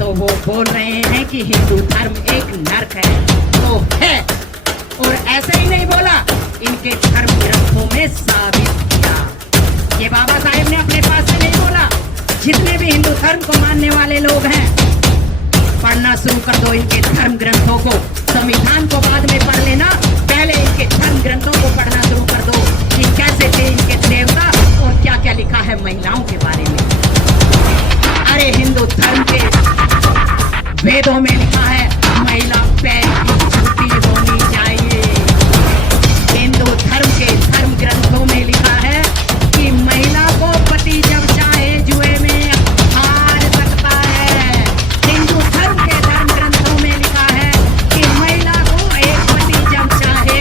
तो वो बोल रहे हैं कि हिंदू धर्म एक नर्क है, तो है। और ऐसे ही नहीं बोला, इनके धर्म ग्रंथों में साबित किया। ये बाबा साहेब ने अपने पास से नहीं बोला। जितने भी हिंदू धर्म को मानने वाले लोग हैं, पढ़ना शुरू कर दो इनके धर्म ग्रंथों को। संविधान को बाद में पढ़ लेना, पहले इनके धर्म ग्रंथों को पढ़ना शुरू कर दो कि कैसे थे इनके देवता और क्या क्या लिखा है महिलाओं के बारे में। अरे हिंदू धर्म के वेदों में लिखा है महिला पैर की जूती होनी चाहिए। हिंदू धर्म के धर्म ग्रंथों में लिखा है कि महिला को पति जब चाहे जुए में हार सकता है। हिंदू धर्म के धर्म ग्रंथों में लिखा है कि महिला को एक पति जब चाहे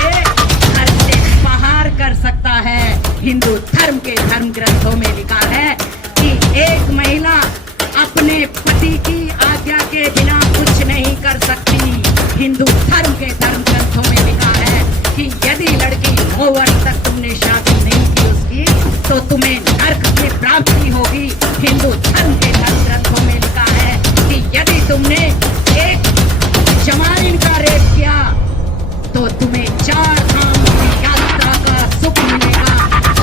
घर से बाहर कर सकता है। हिंदू धर्म के धर्म ग्रंथों में लिखा है कि एक महिला अपने पति की आज्ञा के बिना कुछ नहीं कर सकती। हिंदू धर्म के धर्म ग्रंथों में लिखा है कि यदि लड़की 9 वर्ष तक तुमने शादी नहीं की उसकी, तो तुम्हें नरक की प्राप्ति होगी। हिंदू धर्म के धर्म ग्रंथों में लिखा है कि यदि तुमने एक जमाइन का रेप किया तो तुम्हें 4 धाम की यात्रा का सुख मिलेगा।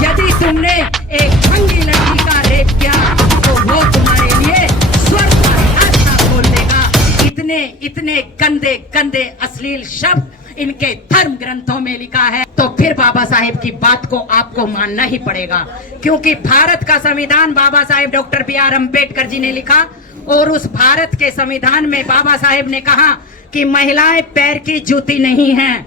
यदि तुमने एक भंगी लड़की का रेप किया तो वो तुम्हारे लिए स्वर्ग का रास्ता खोल देगा। इतने गंदे गंदे अश्लील शब्द इनके धर्म ग्रंथों में लिखा है। तो फिर बाबा साहेब की बात को आपको मानना ही पड़ेगा, क्योंकि भारत का संविधान बाबा साहेब डॉक्टर बी.आर. अम्बेडकर जी ने लिखा। और उस भारत के संविधान में बाबा साहेब ने कहा कि महिलाएं पैर की जूती नहीं हैं।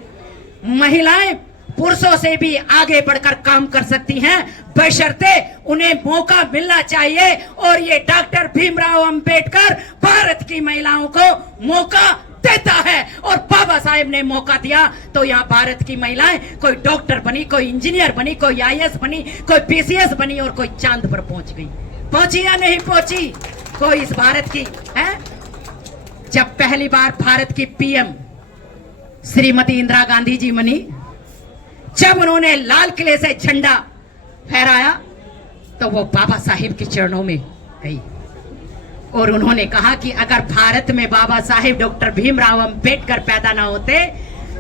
महिलाएं पुरुषों से भी आगे बढ़कर काम कर सकती हैं, बशर्ते उन्हें मौका मिलना चाहिए। और ये डॉक्टर भीमराव अंबेडकर भारत की महिलाओं को मौका देता है। और बाबा साहेब ने मौका दिया तो यहाँ भारत की महिलाएं कोई डॉक्टर बनी, कोई इंजीनियर बनी, कोई आईएएस बनी, कोई पीसीएस बनी और कोई चांद पर पहुंच गई। पहुंची या नहीं पहुंची कोई इस भारत की है? जब पहली बार भारत की पीएम श्रीमती इंदिरा गांधी जी बनी, जब उन्होंने लाल किले से झंडा फहराया तो वो बाबा साहेब के चरणों में गई और उन्होंने कहा कि अगर भारत में बाबा साहेब डॉक्टर भीमराव अंबेडकर पैदा ना होते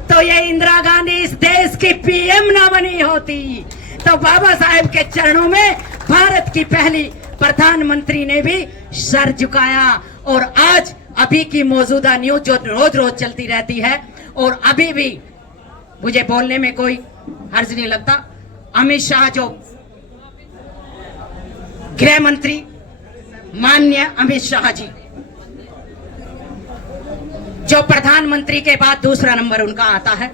तो ये इंदिरा गांधी इस देश की पीएम ना बनी होती। तो बाबा साहेब के चरणों में भारत की पहली प्रधानमंत्री ने भी सर झुकाया। और आज अभी की मौजूदा न्यूज जो रोज रोज चलती रहती है, और अभी भी मुझे बोलने में कोई हर्ज नहीं लगता, अमित शाह जो गृह मंत्री माननीय अमित शाह जी, जो प्रधानमंत्री के बाद दूसरा नंबर उनका आता है।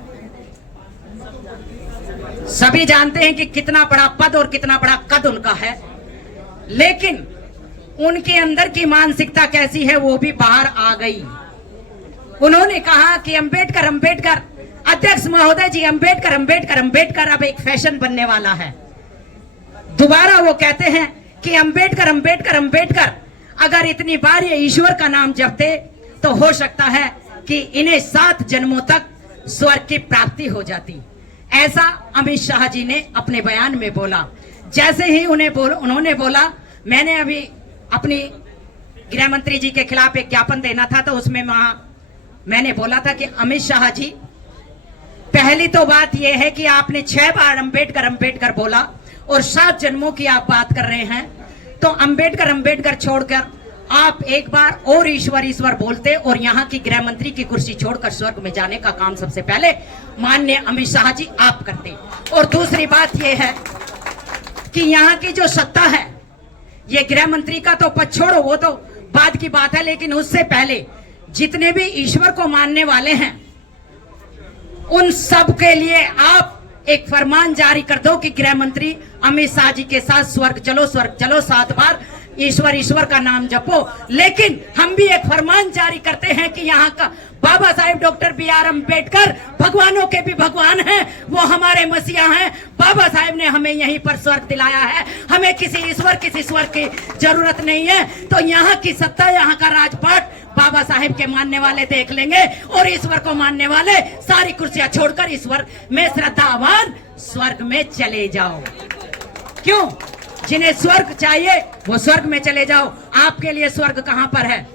सभी जानते हैं कि कितना बड़ा पद और कितना बड़ा कद उनका है, लेकिन उनके अंदर की मानसिकता कैसी है वो भी बाहर आ गई। उन्होंने कहा कि अंबेडकर अंबेडकर, अध्यक्ष महोदय जी, अंबेडकर अंबेडकर अंबेडकर अब एक फैशन बनने वाला है। दोबारा वो कहते हैं कि अंबेडकर अंबेडकर अंबेडकर। अगर इतनी बार ये ईश्वर का नाम जपते तो हो सकता है कि इन्हें 7 जन्मों तक स्वर्ग की प्राप्ति हो जाती। ऐसा अमित शाह जी ने अपने बयान में बोला। जैसे ही उन्होंने बोला, मैंने अभी अपनी गृह मंत्री जी के खिलाफ एक ज्ञापन देना था, तो उसमें मैंने बोला था कि अमित शाह जी, पहली तो बात यह है कि आपने 6 बार अंबेडकर अंबेडकर बोला और 7 जन्मों की आप बात कर रहे हैं। तो अंबेडकर अंबेडकर छोड़कर आप एक बार और ईश्वर ईश्वर बोलते और यहाँ की गृह मंत्री की कुर्सी छोड़कर स्वर्ग में जाने का काम सबसे पहले माननीय अमित शाह जी आप करते। और दूसरी बात यह है कि यहाँ की जो सत्ता है, ये गृह मंत्री का तो पद छोड़ो, वो तो बाद की बात है, लेकिन उससे पहले जितने भी ईश्वर को मानने वाले हैं उन सब के लिए आप एक फरमान जारी कर दो कि गृह मंत्री अमित शाह जी के साथ स्वर्ग चलो 7 बार ईश्वर ईश्वर का नाम जपो। लेकिन हम भी एक फरमान जारी करते हैं कि यहाँ का बाबा साहेब डॉक्टर बी.आर. अम्बेडकर भगवानों के भी भगवान हैं, वो हमारे मसीहा हैं। बाबा साहेब ने हमें यहीं पर स्वर्ग दिलाया है, हमें किसी ईश्वर किसी स्वर्ग की जरूरत नहीं है। तो यहाँ की सत्ता, यहाँ का राजपाट बाबा साहेब के मानने वाले देख लेंगे और ईश्वर को मानने वाले सारी कुर्सियां छोड़कर ईश्वर में श्रद्धावान स्वर्ग में चले जाओ। क्यों? जिन्हें स्वर्ग चाहिए वो स्वर्ग में चले जाओ। आपके लिए स्वर्ग कहां पर है?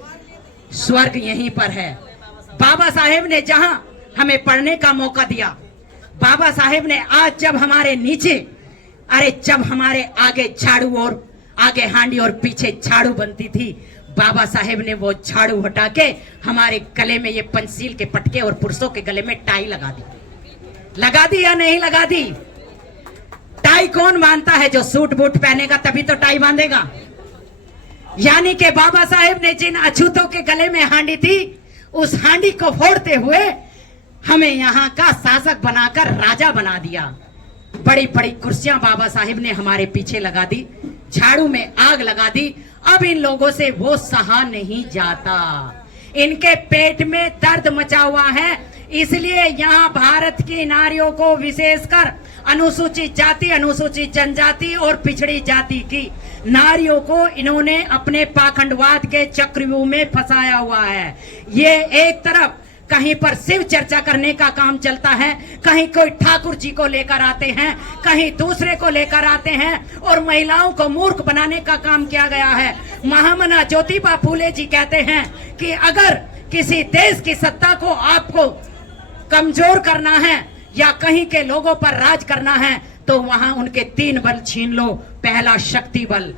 स्वर्ग यहीं पर है। बाबा साहेब ने जहां हमें पढ़ने का मौका दिया, बाबा साहेब ने आज जब हमारे नीचे, अरे जब हमारे आगे झाड़ू और आगे हांडी और पीछे झाड़ू बनती थी, बाबा साहेब ने वो झाड़ू हटा के हमारे गले में ये पंसील के पटके और पुरुषों के गले में टाई लगा दी या नहीं लगा दी? टाई कौन बांधता है? जो सूट बूट पहनेगा तभी तो टाई बांधेगा। यानी कि बाबा साहेब ने जिन अछूतों के गले में हांडी थी, उस हांडी को फोड़ते हुए हमें यहाँ का शासक बनाकर राजा बना दिया। बड़ी बड़ी कुर्सियां बाबा साहेब ने हमारे पीछे लगा दी, झाड़ू में आग लगा दी। अब इन लोगों से वो सहा नहीं जाता, इनके पेट में दर्द मचा हुआ है। इसलिए यहाँ भारत की नारियों को, विशेषकर अनुसूचित जाति, अनुसूचित जनजाति और पिछड़ी जाति की नारियों को इन्होंने अपने पाखंडवाद के चक्रव्यूह में फंसाया हुआ है। ये एक तरफ कहीं पर शिव चर्चा करने का काम चलता है, कहीं कोई ठाकुर जी को लेकर आते हैं, कहीं दूसरे को लेकर आते हैं और महिलाओं को मूर्ख बनाने का काम किया गया है। महामना ज्योतिबा फूले जी कहते हैं कि अगर किसी देश की सत्ता को आपको कमजोर करना है या कहीं के लोगों पर राज करना है तो वहां उनके 3 बल छीन लो। पहला शक्ति बल,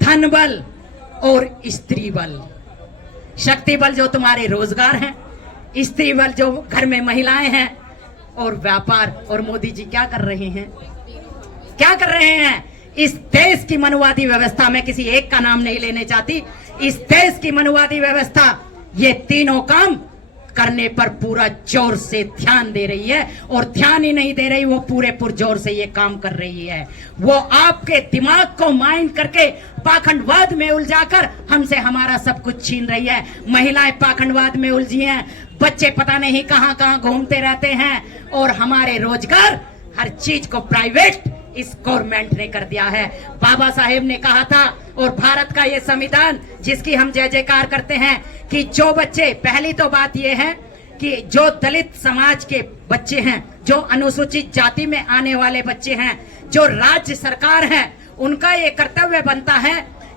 धन बल और स्त्री बल। शक्ति बल जो तुम्हारे रोजगार हैं, स्त्री बल जो घर में महिलाएं हैं, और व्यापार। और मोदी जी क्या कर रहे हैं? क्या कर रहे हैं? इस देश की मनुवादी व्यवस्था, में किसी एक का नाम नहीं लेने चाहती, इस देश की मनुवादी व्यवस्था ये तीनों काम करने पर पूरा जोर से ध्यान दे रही है। और ध्यान ही नहीं दे रही, वो पूरे पुरजोर से ये काम कर रही है। वो आपके दिमाग को माइंड करके पाखंडवाद में उलझाकर हमसे हमारा सब कुछ छीन रही है। महिलाएं पाखंडवाद में उलझी हैं, बच्चे पता नहीं कहां कहां घूमते रहते हैं, और हमारे रोजगार, हर चीज को प्राइवेट इस गवर्नमेंट ने कर दिया है। बाबा साहेब ने कहा था, और भारत का ये संविधान जिसकी हम जय जयकार करते हैं, कि जो बच्चे, पहली तो बात ये है कि जो दलित समाज के बच्चे हैं, जो अनुसूचित जाति में आने वाले बच्चे हैं, जो राज्य सरकार है, उनका ये कर्तव्य बनता है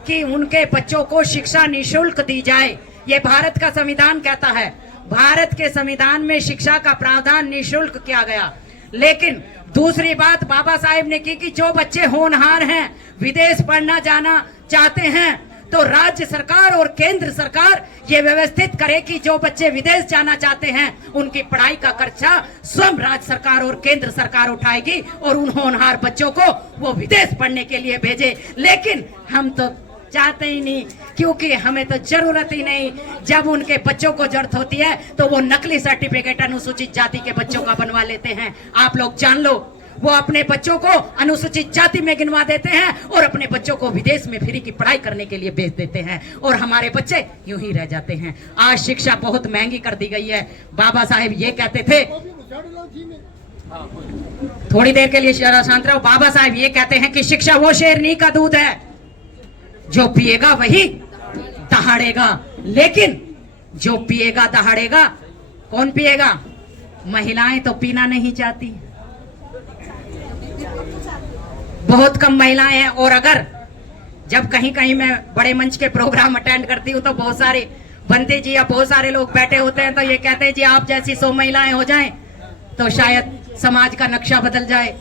कि उनके बच्चों को शिक्षा निःशुल्क दी जाए। ये भारत का संविधान कहता है। भारत के संविधान में शिक्षा का प्रावधान निःशुल्क किया गया। लेकिन दूसरी बात बाबा साहेब ने की कि जो बच्चे होनहार हैं, विदेश पढ़ना जाना चाहते हैं, तो राज्य सरकार और केंद्र सरकार ये व्यवस्थित करे कि जो बच्चे विदेश जाना चाहते हैं उनकी पढ़ाई का खर्चा स्वयं राज्य सरकार और केंद्र सरकार उठाएगी और उन होनहार बच्चों को वो विदेश पढ़ने के लिए भेजे। लेकिन हम तो चाहते ही नहीं, क्योंकि हमें तो जरूरत ही नहीं। जब उनके बच्चों को जरूरत होती है तो वो नकली सर्टिफिकेट अनुसूचित जाति के बच्चों का बनवा लेते हैं। आप लोग जान लो, वो अपने बच्चों को अनुसूचित जाति में गिनवा देते हैं और अपने बच्चों को विदेश में फ्री की पढ़ाई करने के लिए भेज देते हैं, और हमारे बच्चे यूं ही रह जाते हैं। आज शिक्षा बहुत महंगी कर दी गई है। बाबा साहेब ये कहते थे, थोड़ी देर के लिए शांत रहो। बाबा साहेब ये कहते हैं कि शिक्षा वो शेरनी का दूध है, जो पिएगा वही दहाड़ेगा। लेकिन जो पिएगा दहाड़ेगा, कौन पिएगा? महिलाएं तो पीना नहीं चाहती, बहुत कम महिलाएं हैं। और अगर जब कहीं कहीं मैं बड़े मंच के प्रोग्राम अटेंड करती हूँ तो बहुत सारे बंते जी या बहुत सारे लोग बैठे होते हैं, तो ये कहते हैं जी आप जैसी 100 महिलाएं हो जाएं तो शायद समाज का नक्शा बदल जाए।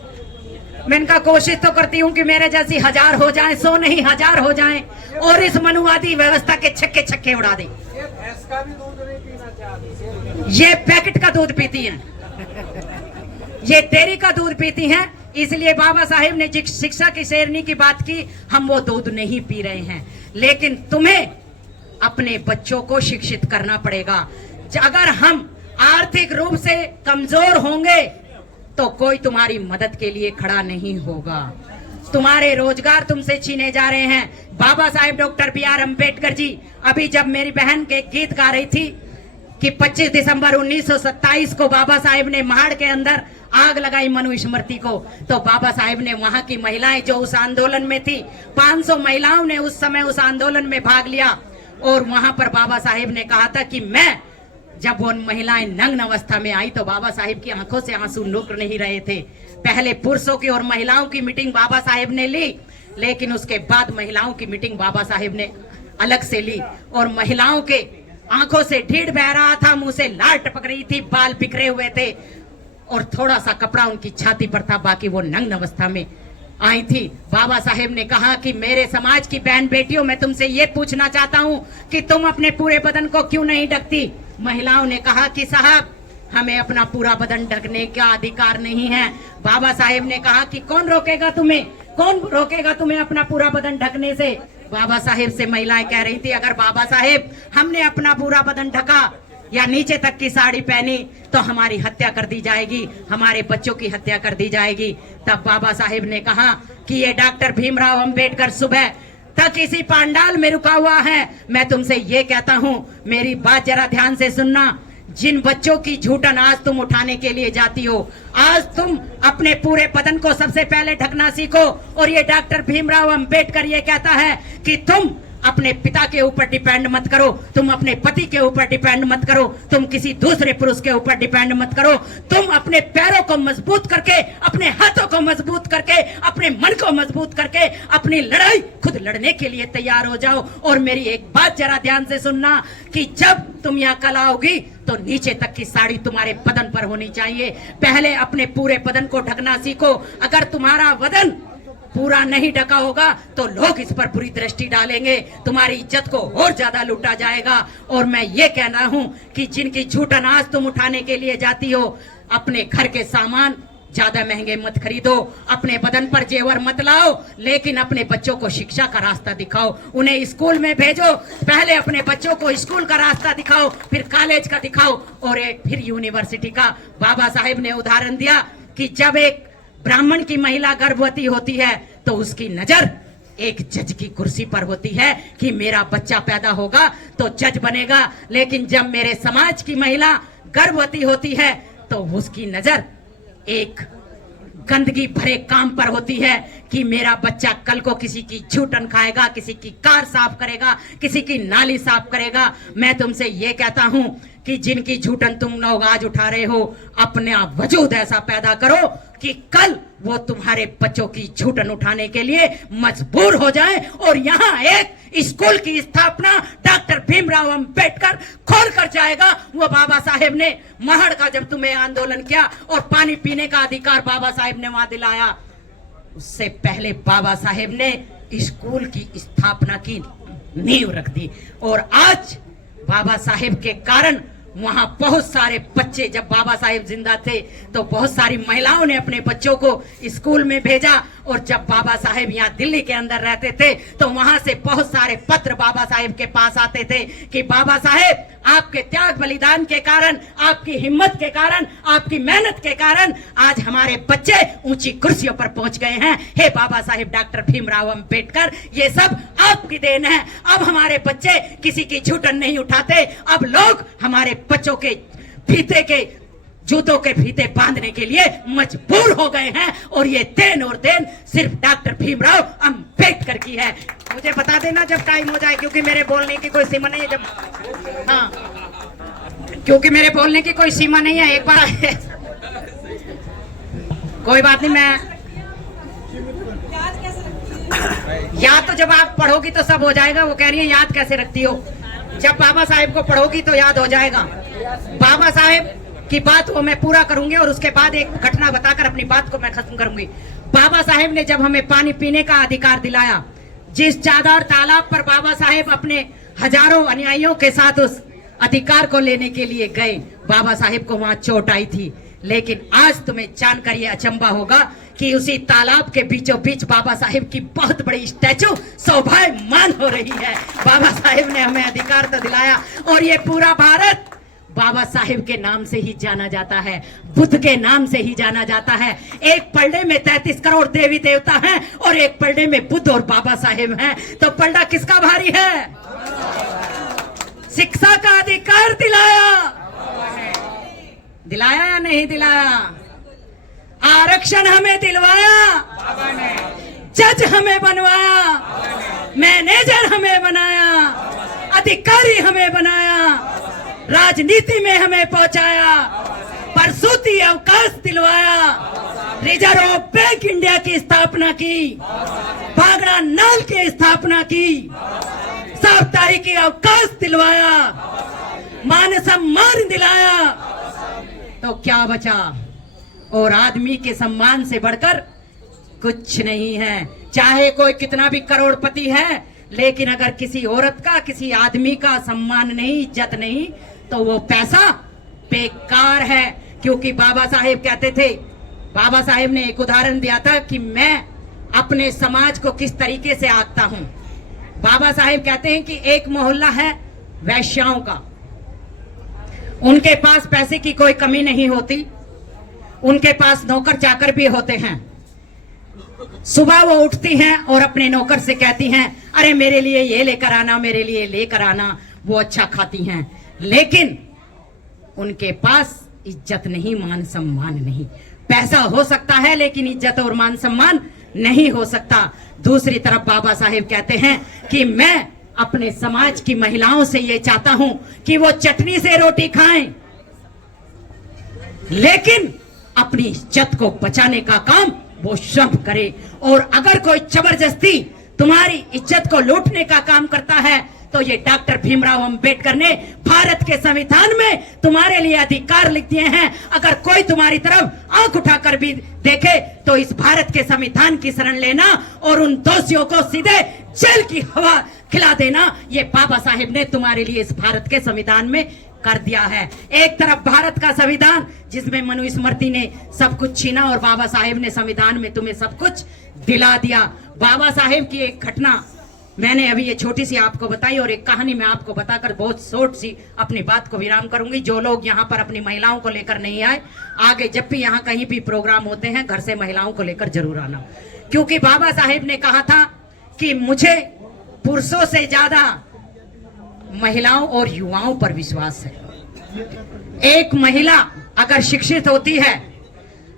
मैं इनका कोशिश तो करती हूँ कि मेरे जैसी 1000 हो जाएं, 100 नहीं 1000 हो जाएं, और इस मनुवादी व्यवस्था के छक्के छक्के उड़ा दें। ये पैकेट का दूध पीती हैं, ये डेयरी का दूध पीती हैं। इसलिए बाबा साहेब ने जिस शिक्षा की शेरनी की बात की, हम वो दूध नहीं पी रहे हैं। लेकिन तुम्हें अपने बच्चों को शिक्षित करना पड़ेगा। अगर हम आर्थिक रूप से कमजोर होंगे तो कोई तुम्हारी मदद के लिए खड़ा नहीं होगा। तुम्हारे रोजगार तुमसे छीने जा रहे हैं। Baba Saheb doctor B.R. अम्बेडकर जी अभी जब मेरी बहन के गीत गा रही थी कि 25 दिसंबर 1927 को बाबा साहेब ने महाड़ के अंदर आग लगाई मनु स्मृति को, तो बाबा साहेब ने वहां की महिलाएं जो उस आंदोलन में थी, 500 महिलाओं ने उस समय उस आंदोलन में भाग लिया। और वहां पर बाबा साहेब ने कहा था कि मैं, जब वो महिलाएं नग्न अवस्था में आई तो बाबा साहेब की आंखों से आंसू रुक नहीं रहे थे। पहले पुरुषों की और महिलाओं की मीटिंग बाबा साहेब ने ली, लेकिन उसके बाद महिलाओं की मीटिंग बाबा साहेब ने अलग से ली, और महिलाओं के आंखों से ढीढ़ बह रहा था, मुंह से लार टपक रही थी, बाल बिखरे हुए थे और थोड़ा सा कपड़ा उनकी छाती पर था, बाकी वो नग्न अवस्था में आई थी। बाबा साहेब ने कहा कि मेरे समाज की बहन बेटियों, मैं तुमसे ये पूछना चाहता हूं कि तुम अपने पूरे बदन को क्यों नहीं ढकती। महिलाओं ने कहा कि साहब, हमें अपना पूरा बदन ढकने का अधिकार नहीं है। बाबा साहेब ने कहा कि कौन रोकेगा तुम्हें, कौन रोकेगा तुम्हें अपना पूरा बदन ढकने से। बाबा साहेब से महिलाएं कह रही थी, अगर बाबा साहेब हमने अपना पूरा बदन ढका या नीचे तक की साड़ी पहनी तो हमारी हत्या कर दी जाएगी, हमारे बच्चों की हत्या कर दी जाएगी। तब बाबा साहेब ने कहा कि ये डॉक्टर भीमराव अंबेडकर सुबह तक इसी पांडाल में रुका हुआ है। मैं तुमसे ये कहता हूं, मेरी बात जरा ध्यान से सुनना। जिन बच्चों की झूठन आज तुम उठाने के लिए जाती हो, आज तुम अपने पूरे बदन को सबसे पहले ढकना सीखो। और ये डॉक्टर भीमराव अंबेडकर ये कहता है कि तुम अपने पिता के ऊपर डिपेंड मत करो, तुम अपने पति के ऊपर डिपेंड मत करो, तुम किसी दूसरे पुरुष के ऊपर डिपेंड मत करो। तुम अपने पैरों को मजबूत करके, अपने हाथों को मजबूत करके, अपने मन को मजबूत करके अपनी लड़ाई खुद लड़ने के लिए तैयार हो जाओ। और मेरी एक बात जरा ध्यान से सुनना कि जब तुम यहाँ कल आओगी तो नीचे तक की साड़ी तुम्हारे बदन पर होनी चाहिए। पहले अपने पूरे बदन को ढकना सीखो। अगर तुम्हारा बदन पूरा नहीं ढका होगा तो लोग इस पर बुरी दृष्टि डालेंगे, तुम्हारी इज्जत को और ज्यादा लूटा जाएगा। और मैं ये कहना हूं कि जिनकी झूठन आज तुम उठाने के लिए जाती हो, अपने घर के सामान ज्यादा महंगे मत खरीदो, अपने बदन पर जेवर मत लाओ, लेकिन अपने बच्चों को शिक्षा का रास्ता दिखाओ, उन्हें स्कूल में भेजो। पहले अपने बच्चों को स्कूल का रास्ता दिखाओ, फिर कॉलेज का दिखाओ और फिर यूनिवर्सिटी का। बाबा साहेब ने उदाहरण दिया कि जब एक ब्राह्मण की महिला गर्भवती होती है तो उसकी नजर एक जज की कुर्सी पर होती है कि मेरा बच्चा पैदा होगा तो जज बनेगा। लेकिन जब मेरे समाज की महिला गर्भवती होती है तो उसकी नजर एक गंदगी भरे काम पर होती है कि मेरा बच्चा कल को किसी की झूठन खाएगा, किसी की कार साफ करेगा, किसी की नाली साफ करेगा। मैं तुमसे ये कहता हूं कि जिनकी झूठन तुम लोग आज उठा रहे हो, अपना वजूद ऐसा पैदा करो कि कल वो तुम्हारे बच्चों की झूठन उठाने के लिए मजबूर हो जाए। और यहाँ एक स्कूल की स्थापना डॉक्टर भीमराव अंबेडकर खोल कर जाएगा। वो बाबा साहेब ने महड़ का जब तुम्हें आंदोलन किया और पानी पीने का अधिकार बाबा साहेब ने वहां दिलाया, उससे पहले बाबा साहेब ने स्कूल की स्थापना की नींव रख दी। और आज बाबा साहेब के कारण वहां बहुत सारे बच्चे, जब बाबा साहेब जिंदा थे तो बहुत सारी महिलाओं ने अपने बच्चों को स्कूल में भेजा। और जब बाबा साहेब यहाँ दिल्ली के अंदर रहते थे तो वहां से बहुत सारे पत्र बाबा साहेब के पास आते थे कि बाबा साहेब, आपके त्याग बलिदान के कारण, आपकी हिम्मत के कारण, आपकी मेहनत के कारण आज हमारे बच्चे ऊंची कुर्सियों पर पहुंच गए हैं। हे बाबा साहेब डॉक्टर भीमराव अंबेडकर, ये सब आपकी देन है। अब हमारे बच्चे किसी की झूठन नहीं उठाते, अब लोग हमारे बच्चों के फीते के, जूतों के फीते बांधने के लिए मजबूर हो गए हैं। और ये देन और देन सिर्फ डॉक्टर भीमराव अंबेडकर की है। मुझे बता देना जब टाइम हो जाए, क्योंकि मेरे बोलने की कोई सीमा नहीं है। जब हाँ, क्योंकि मेरे बोलने की कोई सीमा नहीं है। एक बार कोई बात नहीं, मैं याद तो जब आप पढ़ोगी तो सब हो जाएगा। वो कह रही है याद कैसे रखती हो, जब बाबा साहेब को पढ़ोगी तो याद हो जाएगा। बाबा साहेब की बात वो मैं पूरा करूंगी और उसके बाद एक घटना बताकर अपनी बात को मैं खत्म करूंगी। बाबा साहेब ने जब हमें पानी पीने का अधिकार दिलाया, जिस चादर तालाब पर बाबा साहेब अपने हजारों अनुयायियों के साथ उस अधिकार को लेने के लिए गए, बाबा साहेब को वहां चोट आई थी। लेकिन आज तुम्हें जानकर ये अचंबा होगा कि उसी तालाब के बीचों बीच बाबा साहेब की बहुत बड़ी स्टैचू शोभायमान हो रही है। बाबा साहेब ने हमें अधिकार तो दिलाया और ये पूरा भारत बाबा साहेब के नाम से ही जाना जाता है, बुद्ध के नाम से ही जाना जाता है। एक पलड़े में 33 करोड़ देवी देवता हैं और एक पलड़े में बुद्ध और बाबा साहेब हैं। तो पलड़ा किसका भारी है? शिक्षा का अधिकार दिलाया या नहीं दिलाया? आरक्षण हमें दिलवाया, जज हमें बनवाया, मैनेजर हमें बनाया, अधिकारी हमें बनाया, राजनीति में हमें पहुंचाया, प्रसूति अवकाश दिलवाया, रिजर्व बैंक इंडिया की स्थापना की, भागड़ा नाल की स्थापना की, साप्ताहिक अवकाश दिलवाया, मान सम्मान दिलाया तो क्या बचा। और आदमी के सम्मान से बढ़कर कुछ नहीं है। चाहे कोई कितना भी करोड़पति है, लेकिन अगर किसी औरत का, किसी आदमी का सम्मान नहीं, इज्जत नहीं, तो वो पैसा बेकार है। क्योंकि बाबा साहेब कहते थे, बाबा साहेब ने एक उदाहरण दिया था कि मैं अपने समाज को किस तरीके से आंकता हूं। बाबा साहेब कहते हैं कि एक मोहल्ला है वैश्याओं का, उनके पास पैसे की कोई कमी नहीं होती, उनके पास नौकर चाकर भी होते हैं। सुबह वो उठती हैं और अपने नौकर से कहती हैं, अरे मेरे लिए ये लेकर आना, मेरे लिए लेकर आना। वो अच्छा खाती हैं, लेकिन उनके पास इज्जत नहीं, मान सम्मान नहीं। पैसा हो सकता है लेकिन इज्जत और मान सम्मान नहीं हो सकता। दूसरी तरफ बाबा साहेब कहते हैं कि मैं अपने समाज की महिलाओं से ये चाहता हूं कि वो चटनी से रोटी खाएं, लेकिन अपनी इज्जत को बचाने का काम वो सब करे। और अगर कोई जबरदस्ती तुम्हारी इज्जत को लूटने का काम करता है, तो ये डॉक्टर भीमराव अंबेडकर ने भारत के संविधान में तुम्हारे लिए अधिकार लिख दिए हैं। अगर कोई तुम्हारी तरफ आंख उठाकर भी देखे तो इस भारत के संविधान की शरण लेना और उन दोषियों को सीधे जेल की हवा खिला देना। ये बाबा साहेब ने तुम्हारे लिए इस भारत के संविधान में कर दिया है। एक तरफ भारत का संविधान जिसमें मनुस्मृति ने सब कुछ छीना, और बाबा साहेब ने संविधान में तुम्हें सब कुछ दिला दिया। बाबा साहेब की एक घटना मैंने अभी ये छोटी सी आपको बताई, और एक कहानी मैं आपको बताकर बहुत शॉर्ट सी अपनी बात को विराम करूंगी। जो लोग यहाँ पर अपनी महिलाओं को लेकर नहीं आए, आगे जब भी यहाँ कहीं भी प्रोग्राम होते हैं, घर से महिलाओं को लेकर जरूर आना। क्योंकि बाबा साहेब ने कहा था कि मुझे पुरुषों से ज्यादा महिलाओं और युवाओं पर विश्वास है। एक महिला अगर शिक्षित होती है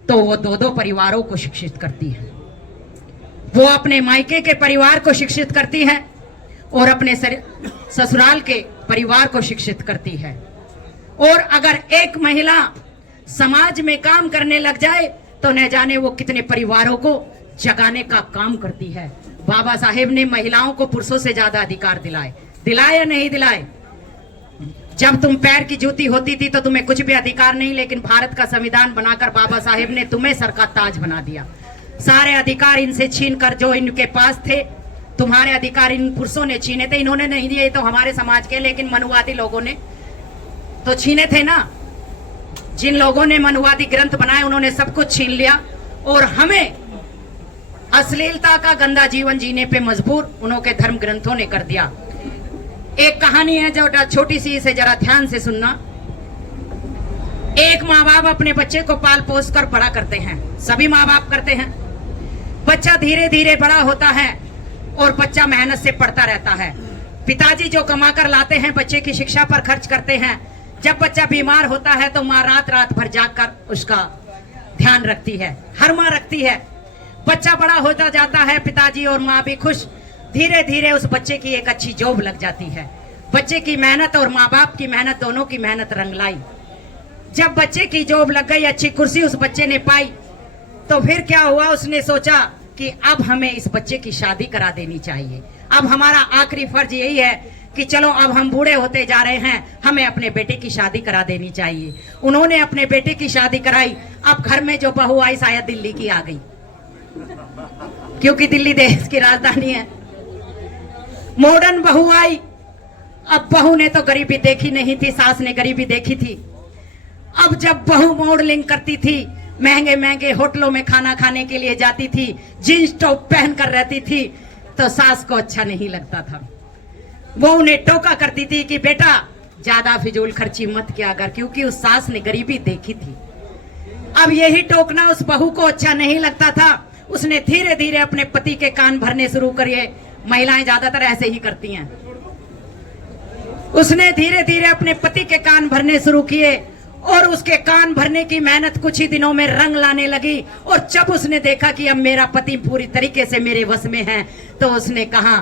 तो वो दो परिवारों को शिक्षित करती है। वो अपने मायके के परिवार को शिक्षित करती है और अपने ससुराल के परिवार को शिक्षित करती है। और अगर एक महिला समाज में काम करने लग जाए तो न जाने वो कितने परिवारों को जगाने का काम करती है। बाबा साहेब ने महिलाओं को पुरुषों से ज्यादा अधिकार दिलाए या नहीं दिलाए? जब तुम पैर की जूती होती थी तो तुम्हें कुछ भी अधिकार नहीं, लेकिन भारत का संविधान बनाकर बाबा साहेब ने तुम्हें सर का ताज बना दिया। सारे अधिकार इनसे छीन कर जो इनके पास थे, तुम्हारे अधिकार इन पुरुषों ने छीने थे। इन्होंने नहीं दिए तो हमारे समाज के, लेकिन मनुवादी लोगों ने तो छीने थे ना। जिन लोगों ने मनुवादी ग्रंथ बनाए उन्होंने सब कुछ छीन लिया और हमें अश्लीलता का गंदा जीवन जीने पे मजबूर उन्होंने धर्म ग्रंथों ने कर दिया। एक कहानी है जो छोटी सी, इसे जरा ध्यान से सुनना। एक माँ बाप अपने बच्चे को पाल पोस कर बड़ा करते हैं, सभी माँ बाप करते हैं। बच्चा धीरे धीरे बड़ा होता है और बच्चा मेहनत से पढ़ता रहता है। पिताजी जो कमा कर लाते हैं बच्चे की शिक्षा पर खर्च करते हैं। जब बच्चा बीमार होता है तो माँ रात रात भर जागकर उसका ध्यान रखती है, हर माँ रखती है। बच्चा बड़ा होता जाता है, पिताजी और माँ भी खुश। धीरे धीरे उस बच्चे की एक अच्छी जॉब लग जाती है। बच्चे की मेहनत और माँ बाप की मेहनत, दोनों की मेहनत रंग लाई। जब बच्चे की जॉब लग गई, अच्छी कुर्सी उस बच्चे ने पाई, तो फिर क्या हुआ, उसने सोचा कि अब हमें इस बच्चे की शादी करा देनी चाहिए। अब हमारा आखिरी फर्ज यही है कि चलो अब हम बूढ़े होते जा रहे हैं, हमें अपने बेटे की शादी करा देनी चाहिए। उन्होंने अपने बेटे की शादी कराई। अब घर में जो बहू आई शायद दिल्ली की आ गई, क्योंकि दिल्ली देश की राजधानी है। मॉडर्न बहू आई। अब बहू ने तो गरीबी देखी नहीं थी, सास ने गरीबी देखी थी। अब जब बहू मॉडलिंग करती थी, महंगे महंगे होटलों में खाना खाने के लिए जाती थी, जींस टॉप पहन कर रहती थी, तो सास को अच्छा नहीं लगता था। वो उन्हें टोका करती थी कि बेटा ज्यादा फिजूल खर्ची मत किया कर, क्योंकि उस सास ने गरीबी देखी थी। अब यही टोकना उस बहू को अच्छा नहीं लगता था। उसने धीरे धीरे अपने पति के कान भरने शुरू करे। महिलाएं ज्यादातर ऐसे ही करती हैं। उसने धीरे धीरे अपने पति के कान भरने शुरू किए और उसके कान भरने की मेहनत कुछ ही दिनों में रंग लाने लगी। और जब उसने देखा कि अब मेरा पति पूरी तरीके से मेरे वश में है, तो उसने कहा,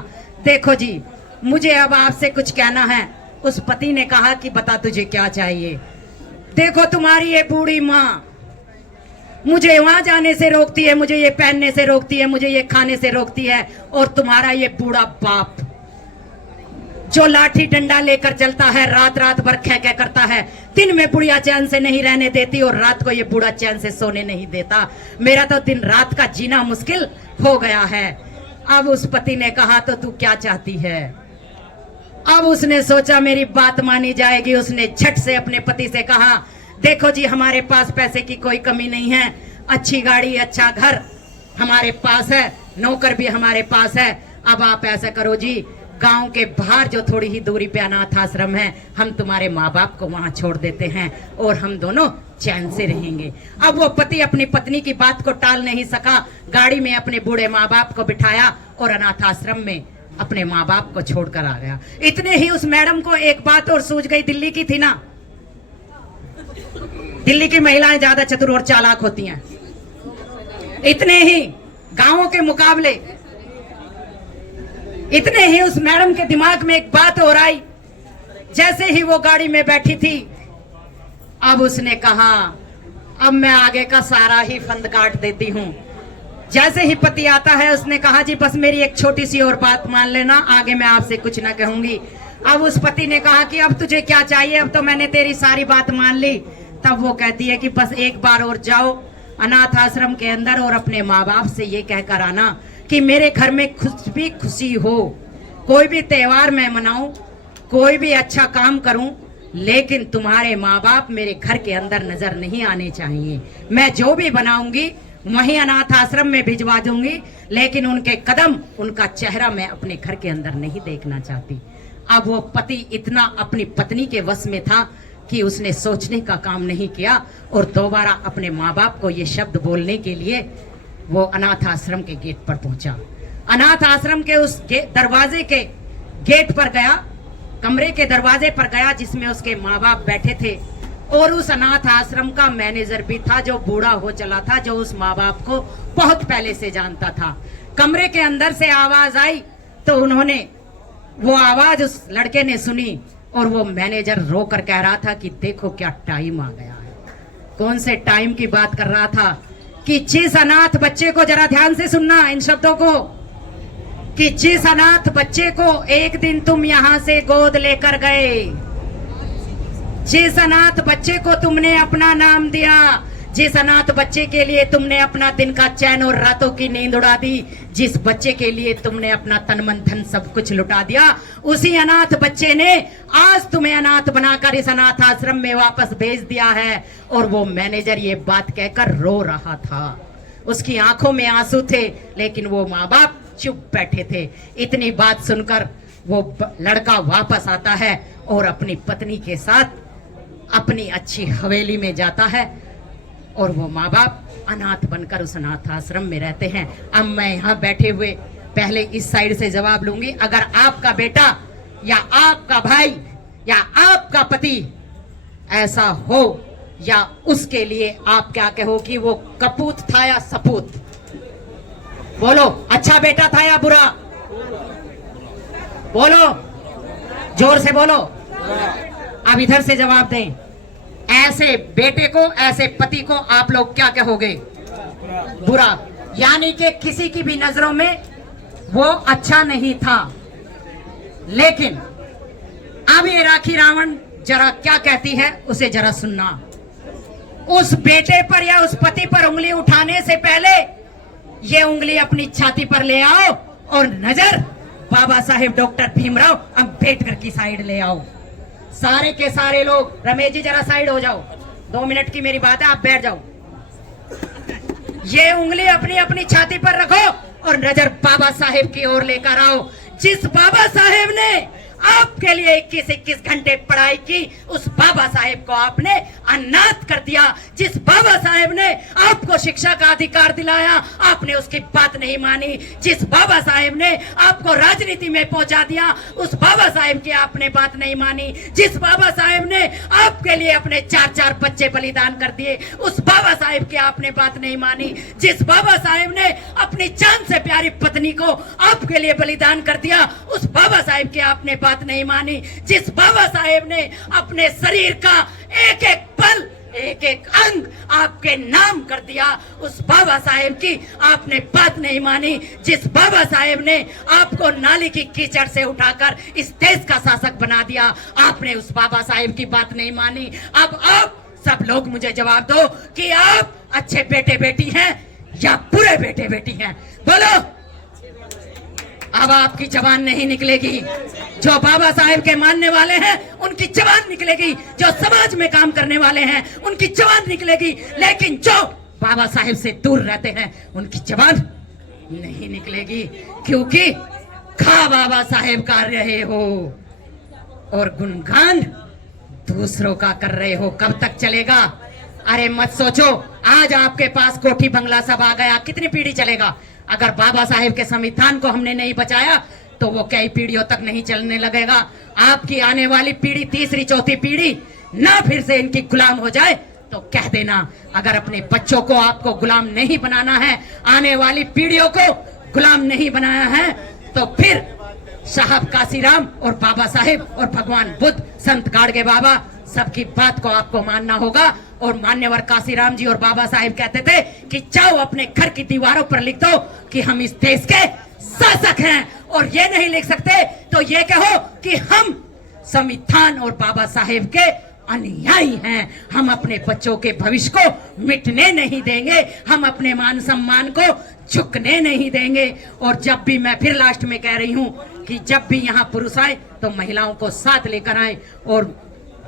देखो जी, मुझे अब आपसे कुछ कहना है। उस पति ने कहा कि बता तुझे क्या चाहिए। देखो तुम्हारी ये बूढ़ी माँ मुझे वहां जाने से रोकती है, मुझे ये पहनने से रोकती है, मुझे ये खाने से रोकती है, और तुम्हारा ये बूढ़ा बाप जो लाठी डंडा लेकर चलता है, रात रात भर खे खे करता है, दिन में बुढ़िया चैन से नहीं रहने देती और रात को ये बूढ़ा चैन से सोने नहीं देता। मेरा तो दिन रात का जीना मुश्किल हो गया है। अब उस पति ने कहा तो तू क्या चाहती है? अब उसने सोचा मेरी बात मानी जाएगी। उसने झट से अपने पति से कहा, देखो जी, हमारे पास पैसे की कोई कमी नहीं है, अच्छी गाड़ी, अच्छा घर हमारे पास है, नौकर भी हमारे पास है। अब आप ऐसा करो जी, गांव के बाहर जो थोड़ी ही दूरी पे अनाथ आश्रम है, हम तुम्हारे माँ बाप को वहां छोड़ देते हैं और हम दोनों चैन से रहेंगे। अब वो पति अपनी पत्नी की बात को टाल नहीं सका, गाड़ी में अपने बूढ़े माँ बाप को बिठाया और अनाथ आश्रम में अपने माँ बाप को छोड़कर आ गया। इतने ही उस मैडम को एक बात और सूझ गई, दिल्ली की थी ना, दिल्ली की महिलाएं ज्यादा चतुर और चालाक होती हैं। इतने ही गांवों के मुकाबले, इतने ही उस मैडम के दिमाग में एक बात और आई। जैसे ही वो गाड़ी में बैठी थी, अब उसने कहा, अब मैं आगे का सारा ही फंद काट देती हूं। जैसे ही पति आता है, उसने कहा, जी बस मेरी एक छोटी सी और बात मान लेना, आगे मैं आपसे कुछ ना कहूंगी। अब उस पति ने कहा कि अब तुझे क्या चाहिए, अब तो मैंने तेरी सारी बात मान ली। तब वो कहती है कि बस एक बार और जाओ अनाथ आश्रम के अंदर और अपने माँ बाप से ये कहकर आना कि मेरे घर में कुछ भी खुशी हो, कोई भी त्योहार मैं मनाऊं, कोई भी अच्छा काम करूं, लेकिन तुम्हारे माँ बाप मेरे घर के अंदर नजर नहीं आने चाहिए। मैं जो भी बनाऊंगी वहीं अनाथ आश्रम में भिजवा दूंगी, लेकिन उनके कदम, उनका चेहरा मैं अपने घर के अंदर नहीं देखना चाहती। अब वो पति इतना अपनी पत्नी के वश में था कि उसने सोचने का काम नहीं किया और दोबारा अपने माँ बाप को ये शब्द बोलने के लिए वो अनाथ आश्रम के गेट पर पहुंचा। अनाथ आश्रम के उस दरवाजे के गेट पर गया, कमरे के दरवाजे पर गया जिसमें उसके माँ बाप बैठे थे, और उस अनाथ आश्रम का मैनेजर भी था जो बूढ़ा हो चला था, जो उस माँ बाप को बहुत पहले से जानता था। कमरे के अंदर से आवाज आई तो उन्होंने वो आवाज उस लड़के ने सुनी और वो मैनेजर रोकर कह रहा था कि देखो क्या टाइम आ गया है। कौन से टाइम की बात कर रहा था कि जिस अनाथ बच्चे को, जरा ध्यान से सुनना इन शब्दों को, कि जिस अनाथ बच्चे को एक दिन तुम यहां से गोद लेकर गए, जिस अनाथ बच्चे को तुमने अपना नाम दिया, जिस अनाथ बच्चे के लिए तुमने अपना दिन का चैन और रातों की नींद उड़ा दी, जिस बच्चे के लिए तुमने अपना तन मन धन सब कुछ लुटा दिया, उसी अनाथ बच्चे ने आज तुम्हें अनाथ बनाकर इस अनाथ आश्रम में वापस भेज दिया है। और वो मैनेजर ये बात कहकर रो रहा था, उसकी आंखों में आंसू थे, लेकिन वो माँ बाप चुप बैठे थे। इतनी बात सुनकर वो लड़का वापस आता है और अपनी पत्नी के साथ अपनी अच्छी हवेली में जाता है और वो माँ बाप अनाथ बनकर उस अनाथ आश्रम में रहते हैं। अब मैं यहाँ बैठे हुए पहले इस साइड से जवाब लूंगी। अगर आपका बेटा या आपका भाई या आपका पति ऐसा हो, या उसके लिए आप क्या कहो कि वो कपूत था या सपूत? बोलो, अच्छा बेटा था या बुरा? बोलो, जोर से बोलो। अब इधर से जवाब दें। ऐसे बेटे को, ऐसे पति को आप लोग क्या कहोगे? बुरा। यानी कि किसी की भी नजरों में वो अच्छा नहीं था। लेकिन अब ये राखी रावण जरा क्या कहती है, उसे जरा सुनना। उस बेटे पर या उस पति पर उंगली उठाने से पहले ये उंगली अपनी छाती पर ले आओ और नजर बाबा साहेब डॉक्टर भीमराव अंबेडकर की साइड ले आओ। सारे के सारे लोग, रमेश जी जरा साइड हो जाओ, 2 मिनट की मेरी बात है, आप बैठ जाओ। ये उंगली अपनी अपनी छाती पर रखो और नजर बाबा साहेब की ओर लेकर आओ। जिस बाबा साहेब ने आपके लिए 21-21 घंटे पढ़ाई की, उस बाबा साहेब को आपने अनाथ कर दिया। जिस बाबा साहेब ने आपको शिक्षा का अधिकार दिलाया, आपने उसकी बात नहीं मानी। जिस बाबा साहेब ने आपको राजनीति में पहुंचा दिया, उस बाबा साहेब की आपने बात नहीं मानी। जिस बाबा साहेब ने आपके लिए अपने 4-4 बच्चे बलिदान कर दिए, उस बाबा साहेब की आपने बात नहीं मानी। जिस बाबा साहेब ने अपनी जान से प्यारी पत्नी को आपके लिए बलिदान कर दिया, उस बाबा साहेब की आपने बात नहीं मानी। जिस बाबा साहेब ने अपने शरीर का एक एक पल एक एक अंग आपके नाम कर दिया। उस बाबा साहेब की आपने बात नहीं मानी, जिस बाबा साहेब ने आपको नाली की कीचड़ से उठाकर इस देश का शासक बना दिया, आपने उस बाबा साहेब की बात नहीं मानी। अब आप सब लोग मुझे जवाब दो कि आप अच्छे बेटे बेटी हैं या बुरे बेटे बेटी हैं, बोलो। अब आपकी जबान नहीं निकलेगी। जो बाबा साहेब के मानने वाले हैं उनकी जबान निकलेगी, जो समाज में काम करने वाले हैं उनकी जबान निकलेगी, लेकिन जो बाबा साहेब से दूर रहते हैं उनकी जबान नहीं निकलेगी, क्योंकि खा बाबा साहेब कर रहे हो और गुणगान दूसरों का कर रहे हो। कब तक चलेगा? अरे मत सोचो, आज आपके पास कोठी बंगला सब आ गया, कितनी पीढ़ी चलेगा? अगर बाबा साहेब के संविधान को हमने नहीं बचाया तो वो कई पीढ़ियों तक नहीं चलने लगेगा। आपकी आने वाली पीढ़ी, तीसरी चौथी पीढ़ी ना फिर से इनकी गुलाम हो जाए तो कह देना। अगर अपने बच्चों को आपको गुलाम नहीं बनाना है, आने वाली पीढ़ियों को गुलाम नहीं बनाया है, तो फिर साहब काशीराम और बाबा साहेब और भगवान बुद्ध, संत गाड़गे बाबा, सबकी बात को आपको मानना होगा। और मान्यवर काशीराम जी और बाबा साहेब कहते थे कि जाओ अपने घर की दीवारों पर लिख दो कि हम इस देश के शासक हैं, और ये नहीं लिख सकते तो ये कहो कि हम संविधान और बाबा साहेब के अनुयायी हैं। हम अपने बच्चों के भविष्य को मिटने नहीं देंगे, हम अपने मान सम्मान को झुकने नहीं देंगे। और जब भी, मैं फिर लास्ट में कह रही हूं कि जब भी यहाँ पुरुष आए तो महिलाओं को साथ लेकर आए। और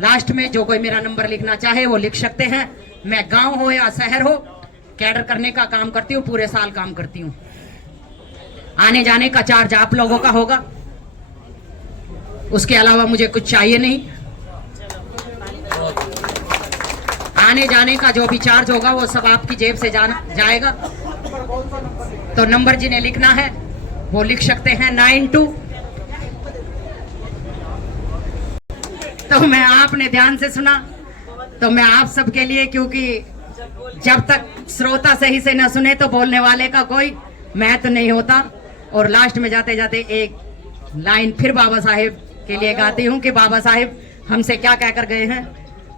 लास्ट में जो कोई मेरा नंबर लिखना चाहे वो लिख सकते हैं। मैं गांव हो या शहर हो, कैडर करने का काम करती हूँ, पूरे साल काम करती हूँ। आने जाने का चार्ज आप लोगों का होगा, उसके अलावा मुझे कुछ चाहिए नहीं। आने जाने का जो भी चार्ज होगा वो सब आपकी जेब से जाएगा। तो नंबर जिन्हें लिखना है वो लिख सकते हैं 92। तो मैं, आपने ध्यान से सुना तो मैं आप सबके लिए, क्योंकि जब तक श्रोता सही से न सुने तो बोलने वाले का कोई महत्व नहीं होता। और लास्ट में जाते जाते एक लाइन फिर बाबा साहेब के लिए गाती हूँ कि बाबा साहेब हमसे क्या कहकर गए हैं।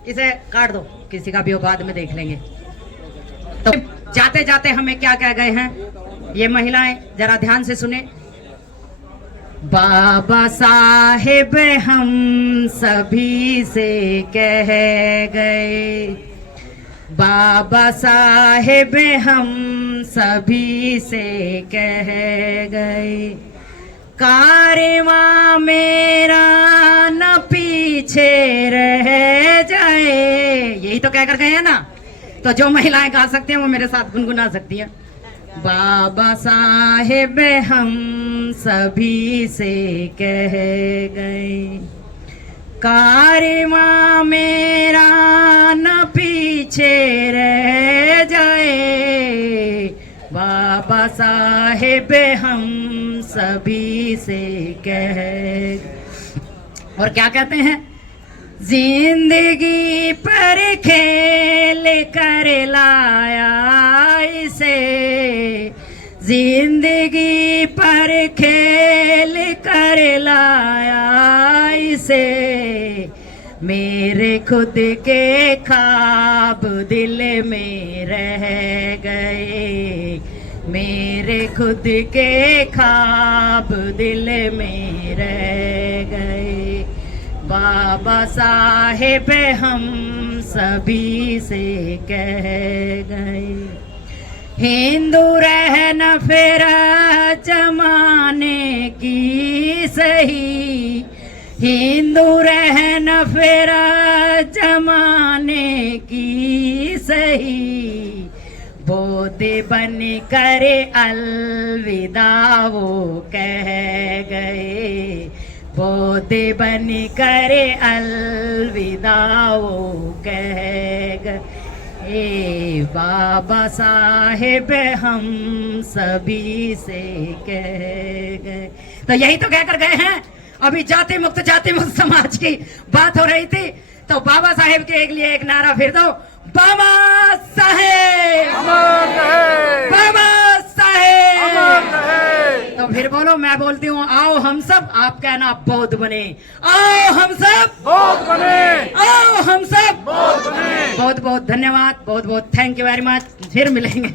इसे काट दो, किसी का भी हो, बाद में देख लेंगे। तो जाते जाते हमें क्या कह गए हैं, ये महिलाएं जरा ध्यान से सुने। बाबा साहेब हम सभी से कह गए, बाबा साहेब हम सभी से कह गए, कारवां मेरा न पीछे रह जाए। यही तो कहकर गए हैं ना। तो जो महिलाएं गा सकती हैं वो मेरे साथ गुनगुना सकती हैं। बाबा साहेब हम सभी से कह गए, कारवां मेरा न पीछे रह जाए, बाबा साहेब हम सभी से कह। और क्या कहते हैं, जिंदगी पर खेल कर लाया इसे, जिंदगी पर खेल कर लाया इसे, मेरे खुद के ख्वाब दिल में रह गए, मेरे खुद के ख्वाब दिल में रह गए, बाबा साहेब हम सभी से कह गए। हिंदू रहना फिर जमाने की सही, हिंदू रहना फिर जमाने की सही, बोधे बन कर अलविदा वो कह गए, बोधे बन कर अलविदा वो कह गए, बाबा साहेब हम सभी से कह गए। तो यही तो कहकर गए हैं। अभी जाति मुक्त समाज की बात हो रही थी, तो बाबा साहेब के लिए एक नारा फिर दो, बाबा साहेब, बाबा साहेब। तो फिर फिर बोलो, मैं बोलती हूँ आओ हम सब, आप कहना बौद्ध बने। आओ हम सब बौद्ध बने, आओ हम सब बौद्ध बने। बहुत बहुत धन्यवाद, बहुत बहुत थैंक यू वेरी मच। फिर मिलेंगे।